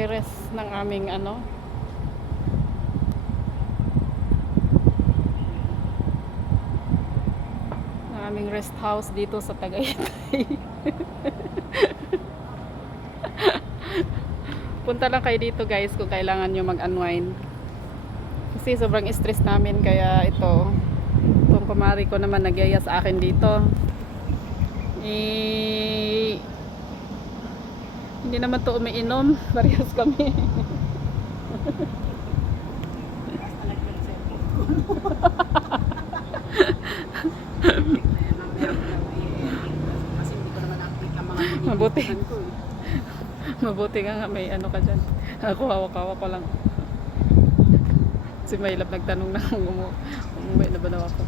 terrace ng aming ano, ng aming rest house dito sa Tagaytay. Punta lang kayo dito guys kung kailangan nyo mag-unwind. Kasi sobrang stress namin, kaya itong kumari ko naman nagyaya sa akin dito. Hindi naman to umiinom, parehas kami. Mabuti. Mabuti nga may ano ka dyan. Ako hawak-hawak ko lang. Si Maylab nagtanong na kung umuwi na ba daw ako.